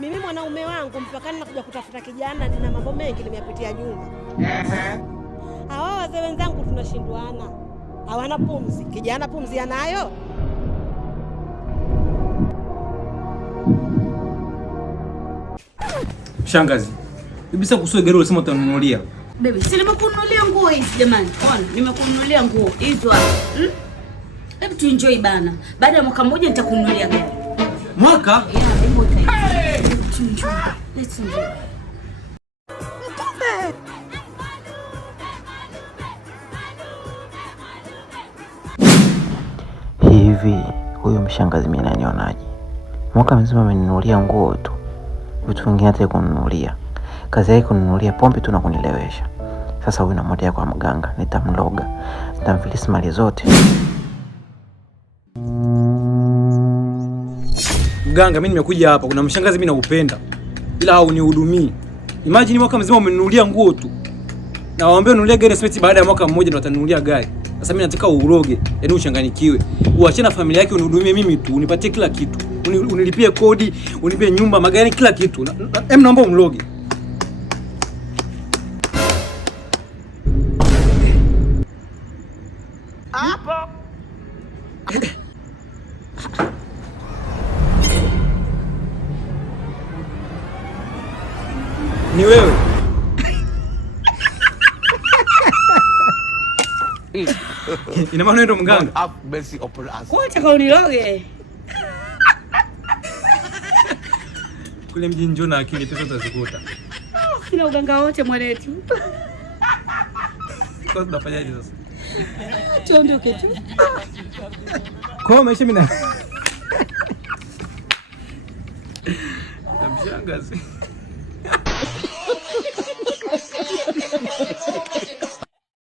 Mimi mwanaume wangu mpakani nakuja kutafuta kijana, nina mambo mengi nimeyapitia nyuma. Hawa wazee wenzangu tunashindwana. Hawana pumzi. Kijana pumzi anayo? Shangazi, Bibisa kusue gari ulisema utanunulia. Baby, si nimekununulia nguo hizi jamani. Ona, nimekununulia nguo hizo hapa. Hebu tu enjoy bana. Baada ya mwaka mmoja nitakununulia gari. Mwaka? Yeah, hivyo tu. Enjoy. Let's enjoy. Hivi huyu mshangazi mimi ananionaje? Mwaka mzima ameninunulia nguo tu. Vitu vingine hata kununulia. Kazi yake kununulia pombe tu na kunilewesha. Sasa huyu namwendea kwa mganga, nitamloga. Nitamfilisi mali zote. Mganga, mimi nimekuja hapa. Kuna mshangazi mimi nakupenda. Ila haunihudumii. Imagine mwaka mzima umeninunulia nguo tu. Na waambie ununulie gari speti baada ya mwaka mmoja ndo watanunulia gari. Sasa mimi nataka uroge, yaani uchanganyikiwe. Uache na familia yake unihudumie mimi tu, unipatie kila kitu. Unilipie kodi, unilipie nyumba, magari, kila kitu. Hem, naomba umloge. Hapo. Ni wewe. Ina maana ndo mganga. Kwa nataka uniloge. Kule mjini njoo na akili pesa utazikuta. Kila uganga wote mwanetu. Kwa tunafanyaje sasa? Tuondoke tu. Kwa maisha mimi na mshangazi.